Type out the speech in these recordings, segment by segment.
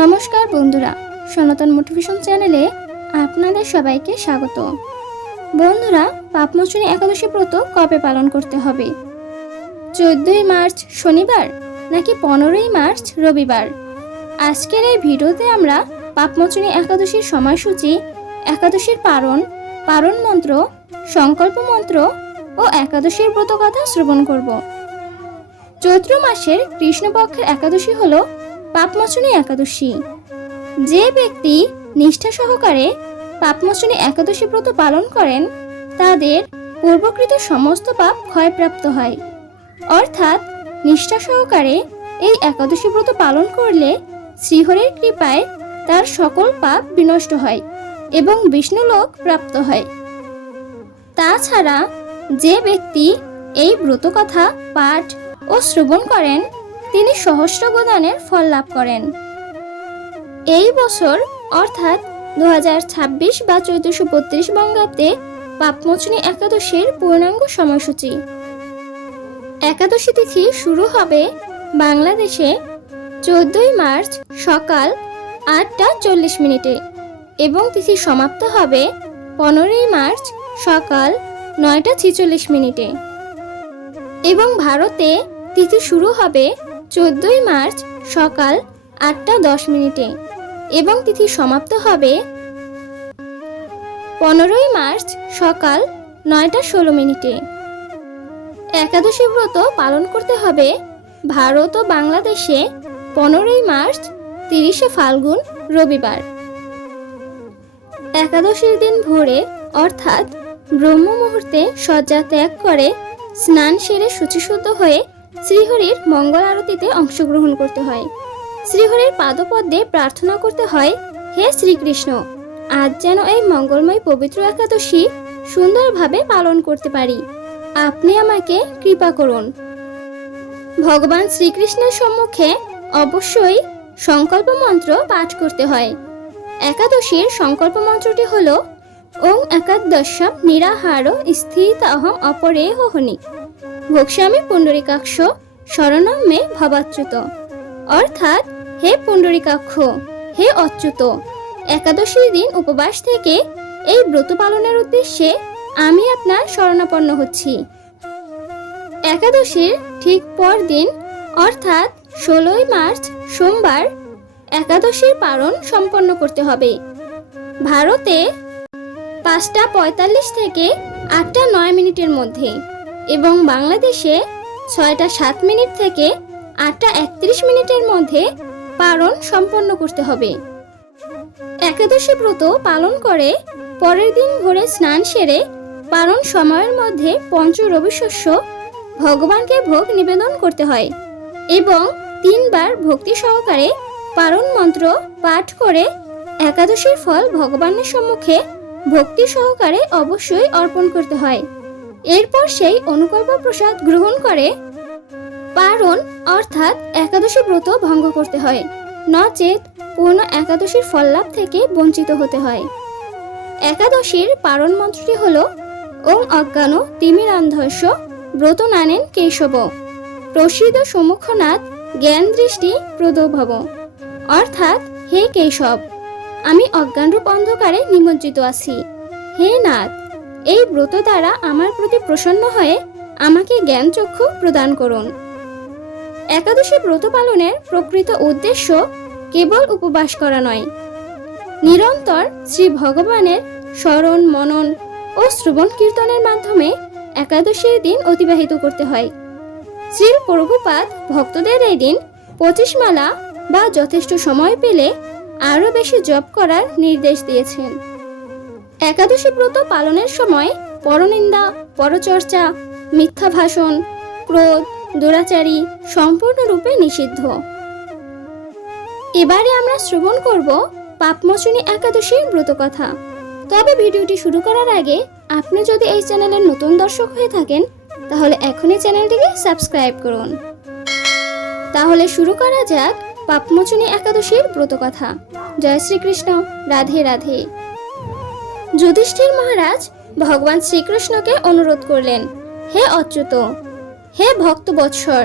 নমস্কার বন্ধুরা, সনাতন মোটিভেশন চ্যানেলে আপনাদের সবাইকে স্বাগত। বন্ধুরা, পাপমোচনী একাদশী ব্রত কবে পালন করতে হবে? 14ই মার্চ শনিবার নাকি 15ই মার্চ রবিবার? আজকের এই ভিডিওতে আমরা পাপমোচনী একাদশীর সময়সূচি, একাদশীর পারণ মন্ত্র, সংকল্প মন্ত্র ও একাদশীর ব্রত কথা শ্রবণ করব। চৈত্র মাসের কৃষ্ণপক্ষের একাদশী হলো পাপমোচনী একাদশী। যে ব্যক্তি নিষ্ঠা সহকারে পাপমোচনী একাদশী ব্রত পালন করেন তাদের পূর্বকৃত সমস্ত পাপ ক্ষয়প্রাপ্ত হয়। অর্থাৎ নিষ্ঠা সহকারে এই একাদশী ব্রত পালন করলে শ্রীহরির কৃপায় তার সকল পাপ বিনষ্ট হয় এবং বিষ্ণুলোক প্রাপ্ত হয়। তাছাড়া যে ব্যক্তি এই ব্রত কথা পাঠ ও শ্রবণ করেন তিনি সহস্র গোদানের ফল লাভ করেন। এই বছর অর্থাৎ 2026 বা 1432 বঙ্গাব্দে পাপমোচনী একাদশীর পূর্ণাঙ্গ সময়সূচি। একাদশী তিথি শুরু হবে বাংলাদেশে 14ই মার্চ সকাল 8:40 এবং তিথি সমাপ্ত হবে 15ই মার্চ সকাল 9:46 এবং ভারতে তিথি শুরু হবে 14ই মার্চ সকাল 8:10 এবং তিথি সমাপ্ত হবে 15ই মার্চ সকাল 9:16। একাদশী ব্রত পালন করতে হবে ভারত ও বাংলাদেশে 15ই মার্চ 30শে ফাল্গুন রবিবার। একাদশীর দিন ভোরে অর্থাৎ ব্রহ্ম মুহূর্তে শয্যা ত্যাগ করে স্নান সেরে শুচিশুদ্ধ হয়ে শ্রীহরির মঙ্গল আরতিতে অংশগ্রহণ করতে হয়। শ্রীহরির পাদপদ্মে প্রার্থনা করতে হয়, হে শ্রীকৃষ্ণ, আজ যেন এই মঙ্গলময় পবিত্র একাদশী সুন্দরভাবে পালন করতে পারি, আপনি আমাকে কৃপা করুন। ভগবান শ্রীকৃষ্ণের সম্মুখে অবশ্যই সংকল্প মন্ত্র পাঠ করতে হয়। একাদশীর সংকল্প মন্ত্রটি হল ওং একাদশম নিরাহার স্থিতহম অপরেহনি ভোক্ষ্যামি পুণ্ডরিকাক্ষ শরণম মে ভবাচ্যুত। অর্থাৎ, হে পুণ্ডরিকাক্ষ, হে অচ্যুত, একাদশীর দিন উপবাস থেকে এই ব্রত পালনের উদ্দেশ্যে আমি আপনার শরণাপন্ন হচ্ছি। একাদশীর ঠিক পরদিন অর্থাৎ 16ই মার্চ সোমবার একাদশীর পারণ সম্পন্ন করতে হবে। ভারতে 5:45 থেকে 8:09 মধ্যে এবং বাংলাদেশে 6:07 থেকে 8:31 মধ্যে পারণ সম্পন্ন করতে হবে। একাদশী ব্রত পালন করে পরের দিন ভোরে স্নান সেরে পারণ সময়ের মধ্যে পঞ্চ রবি শস্য ভগবানকে ভোগ নিবেদন করতে হয় এবং 3 বার ভক্তি সহকারে পারণ মন্ত্র পাঠ করে একাদশীর ফল ভগবানের সম্মুখে ভক্তি সহকারে অবশ্যই অর্পণ করতে হয়। এরপর সেই অনুকল্প প্রসাদ গ্রহণ করে পারণ অর্থাৎ একাদশী ব্রত ভঙ্গ করতে হয়, নচেত পূর্ণ একাদশীর ফল লাভ থেকে বঞ্চিত হতে হয়। একাদশীর পারণ মন্ত্রটি হল ওং অজ্ঞান তিমিরান্ধস্য ব্রত নানেন কেশব প্রসিদ্ধ সম্মুখনাথ জ্ঞান দৃষ্টি প্রদভব। অর্থাৎ, হে কেশব, আমি অজ্ঞানরূপ অন্ধকারে নিমজ্জিত আছি, হে নাথ, এই ব্রত দ্বারা আমার প্রতি প্রসন্ন হয়ে আমাকে জ্ঞান চক্ষু প্রদান করুন। একাদশী ব্রত পালনের প্রকৃত উদ্দেশ্য কেবল উপবাস করা নয়, নিরন্তর শ্রী ভগবানের স্মরণ মনন ও শ্রবণ কীর্তনের মাধ্যমে একাদশীর দিন অতিবাহিত করতে হয়। শ্রী প্রভুপাদ ভক্তদের এই দিন 25 মালা বা যথেষ্ট সময় পেলে আরও বেশি জপ করার নির্দেশ দিয়েছেন। একাদশী ব্রত পালনের সময় পরনিন্দা, পরচর্চা, মিথ্যা ভাষণ, ক্রোধ, দুরাচারী সম্পূর্ণরূপে নিষিদ্ধ। এবারে আমরা শ্রবণ করব পাপমোচনী একাদশীর ব্রত কথা। তবে ভিডিওটি শুরু করার আগে আপনি যদি এই চ্যানেলের নতুন দর্শক হয়ে থাকেন তাহলে এখনই চ্যানেলটিকে সাবস্ক্রাইব করুন। তাহলে শুরু করা যাক পাপমোচনী একাদশীর ব্রত কথা। জয় শ্রীকৃষ্ণ, রাধে রাধে। যুধিষ্ঠির মহারাজ ভগবান শ্রীকৃষ্ণকে অনুরোধ করলেন, হে অচ্যুত, হে ভক্ত বৎসর,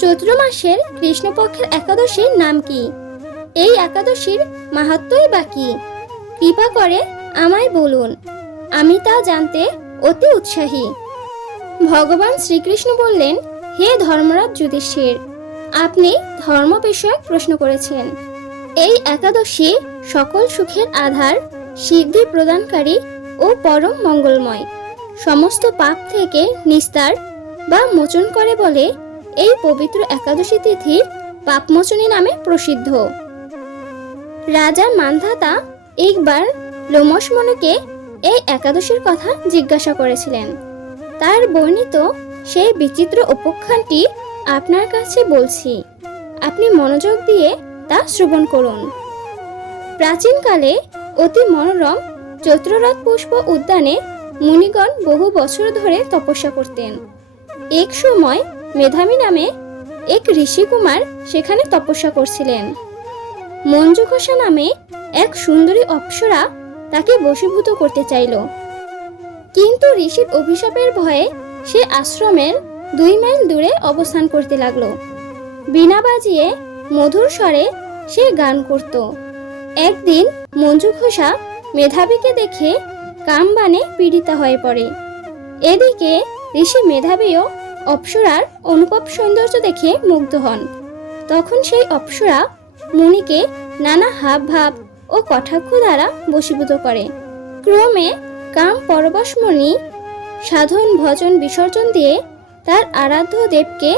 চৈত্র মাসের কৃষ্ণপক্ষের একাদশীর নাম কি? এই একাদশীর মাহাত্ম্যই বা কি? কৃপা করে আমায় বলুন, আমি তা জানতে অতি উৎসাহী। ভগবান শ্রীকৃষ্ণ বললেন, হে ধর্মরাজ যুধিষ্ঠির, আপনি ধর্ম বিষয়ক প্রশ্ন করেছেন। এই একাদশী সকল সুখের আধার, সিদ্ধি প্রদানকারী ও পরম মঙ্গলময়। সমস্ত পাপ থেকে নিস্তার বা মোচন করে বলে এই পবিত্র একাদশী তিথি পাপমোচনী নামে প্রসিদ্ধ। রাজা মান্ধাতা একবার লোমশ মুনিকে এই একাদশীর কথা জিজ্ঞাসা করেছিলেন। তার বর্ণিত সেই বিচিত্র উপাখ্যানটি আপনার কাছে বলছি, আপনি মনোযোগ দিয়ে তা শ্রবণ করুন। প্রাচীনকালে অতি মনোরম চৈত্ররথ পুষ্প উদ্যানে মুনিগণ বহু বছর ধরে তপস্যা করতেন। এক সময় মেধাবী নামে এক ঋষিকুমার সেখানে তপস্যা করছিলেন। মঞ্জুঘোষা নামে এক সুন্দরী অপ্সরা তাকে বশীভূত করতে চাইল, কিন্তু ঋষির অভিশাপের ভয়ে সে আশ্রমের 2 মাইল দূরে অবস্থান করতে লাগলো। বীণা বাজিয়ে মধুর স্বরে সে গান করত। একদিন মঞ্জুঘোষা মেধাবীকে দেখে কামবাণে পীড়িতা হয়ে পড়ে। এদিকে ঋষি মেধাবীও অপ্সরার অনুপম সৌন্দর্য দেখে মুগ্ধ হন। তখন সেই অপ্সরা মুনিকে নানা হাবভাব ও কটাক্ষ দ্বারা বশীভূত করে। ক্রমে কাম পরবশ মুনি সাধন ভজন বিসর্জন দিয়ে তার আরাধ্য দেবকে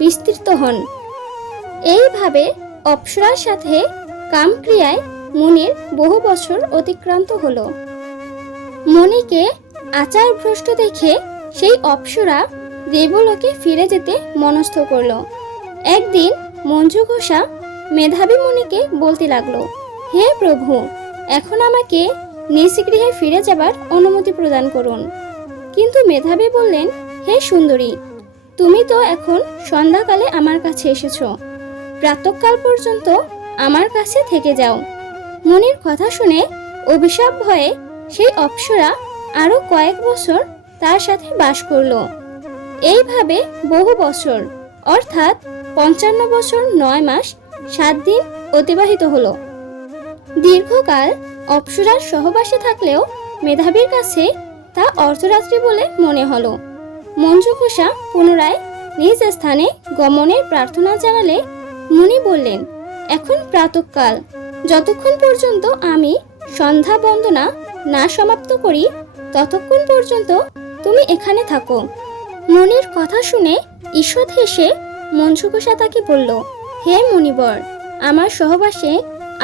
বিস্তৃত হন। এইভাবে অপ্সরার সাথে কামক্রিয়ায় মুনির বহু বছর অতিক্রান্ত হলো। মুনিকে আচার ভ্রষ্ট দেখে সেই অপ্সরা দেবলোকে ফিরে যেতে মনস্থ করল। একদিন মঞ্জুঘোষা মেধাবী মুনিকে বলতে লাগলো, হে প্রভু, এখন আমাকে নিজ গৃহে ফিরে যাবার অনুমতি প্রদান করুন। কিন্তু মেধাবী বললেন, হে সুন্দরী, তুমি তো এখন সন্ধ্যাকালে আমার কাছে এসেছো, প্রাতঃকাল পর্যন্ত আমার কাছে থেকে যাও। মুনির কথা শুনে অভিশাপ ভয়ে সেই অপ্সরা আরো কয়েক বছর তার সাথে বাস করলো। এইভাবে বহু বছর অর্থাৎ 55 বছর 9 মাস 7 দিন অতিবাহিত হলো। দীর্ঘকাল অপ্সরার সহবাসে থাকলেও মেধাবীর কাছে তা অর্ধরাত্রি বলে মনে হলো। মঞ্জুঘোষা পুনরায় নিজ স্থানে গমনের প্রার্থনা জানালে মুনি বললেন, এখন প্রাতঃকাল, যতক্ষণ পর্যন্ত আমি সন্ধ্যা বন্দনা না সমাপ্ত করি ততক্ষণ পর্যন্ত তুমি এখানে থাকো। মুনির কথা শুনে ঈষৎ হেসে মঞ্জুঘোষা তাকে বলল, হে মুনিবর, আমার সহবাসে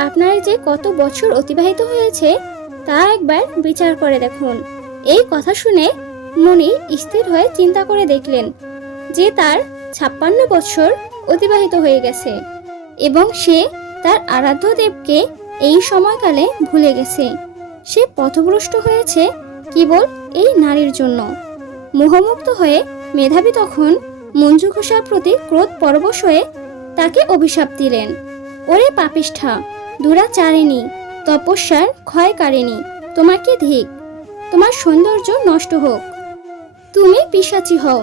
আপনার যে কত বছর অতিবাহিত হয়েছে তা একবার বিচার করে দেখুন। এই কথা শুনে মুনি স্থির হয়ে চিন্তা করে দেখলেন যে তার 56 বছর অতিবাহিত হয়ে গেছে এবং সে তার আরাধ্য দেবকে এই সময়কালে ভুলে গেছে। সে পথভ্রষ্ট হয়েছে কেবল এই নারীর জন্য। মোহমুক্ত হয়ে মেধাবী তখন মঞ্জুঘোষার প্রতি ক্রোধ পরবশ হয়ে তাকে অভিশাপ দিলেন, ওরে পাপিষ্ঠা, দুরাচারিণী, তপস্যার ক্ষয়কারিণী, তোমাকে ধিক, তোমার সৌন্দর্য নষ্ট হোক, তুমি পিশাচী হও।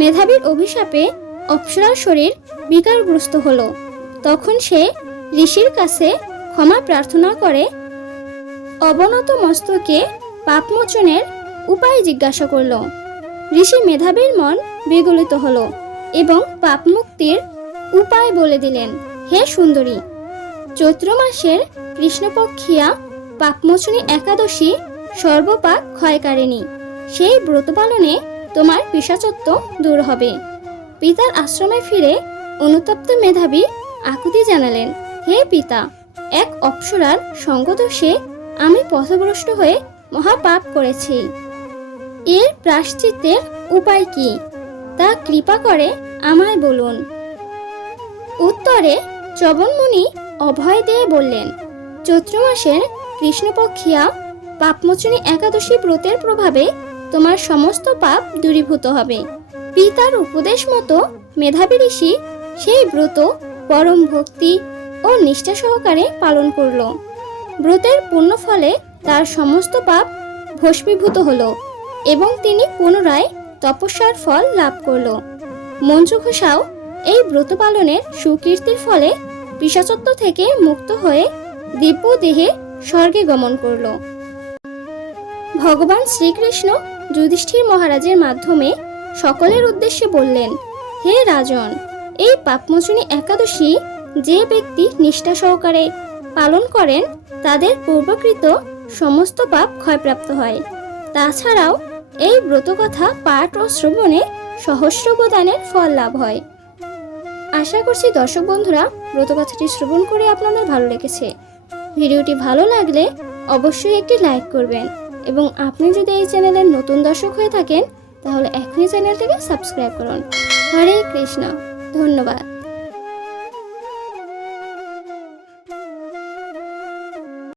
মেধাবীর অভিশাপে অপ্সরার শরীর বিকারগ্রস্ত হলো। তখন সে ঋষির কাছে ক্ষমা প্রার্থনা করে অবনত মস্তকে পাপমোচনের উপায় জিজ্ঞাসা করল। ঋষি মেধাবীর মন বিগলিত হলো এবং পাপমুক্তির উপায় বলে দিলেন, হে সুন্দরী, চৈত্র মাসের কৃষ্ণপক্ষিয়া পাপমোচনী একাদশী সর্বপাপ ক্ষয়কারিণী। সেই ব্রত পালনে তোমার পিশাচত্ব দূর হবে। পিতার আশ্রমে ফিরে অনুতপ্ত মেধাবী আকুতি জানালেন, হে পিতা, এক অপ্সরার সঙ্গদোষে আমি পথভ্রষ্ট হয়ে মহাপাপ করেছি। এর প্রায়শ্চিত্তের উপায় কি তা কৃপা করে আমায় বলুন। উত্তরে চ্যবনমুনি অভয় দিয়ে বললেন, চৈত্র মাসের কৃষ্ণপক্ষিয়া পাপমোচনী একাদশী ব্রতের প্রভাবে তোমার সমস্ত পাপ দূরীভূত হবে। পিতার উপদেশ মতো মেধাবী ঋষি সেই ব্রত পরম ভক্তি ও নিষ্ঠা সহকারে পালন করল। ব্রতের পুণ্য ফলে তার সমস্ত পাপ ভস্মীভূত হলো এবং তিনি পুনরায় তপস্যার ফল লাভ করল। মঞ্জুঘোষাও এই ব্রত পালনের সুকীর্তির ফলে পিশাচত্ব থেকে মুক্ত হয়ে দিব্য দেহে স্বর্গে গমন করল। ভগবান শ্রীকৃষ্ণ যুধিষ্ঠির মহারাজের মাধ্যমে সকলের উদ্দেশ্যে বললেন, হে রাজন, এই পাপমোচনী একাদশী যে ব্যক্তি নিষ্ঠা সহকারে পালন করেন তাদের পূর্বকৃত সমস্ত পাপ ক্ষয়প্রাপ্ত হয়। তাছাড়াও এই ব্রতকথা পাঠ ও শ্রবণে সহস্র দানের ফল লাভ হয়। আশা করছি দর্শক বন্ধুরা ব্রতকথাটি শ্রবণ করে আপনাদের ভালো লেগেছে। ভিডিওটি ভালো লাগলে অবশ্যই একটি লাইক করবেন এবং আপনি যদি এই চ্যানেলের নতুন দর্শক হয়ে থাকেন তাহলে এখনই চ্যানেলটিকে সাবস্ক্রাইব করুন। হরে কৃষ্ণ। ধন্যবাদ।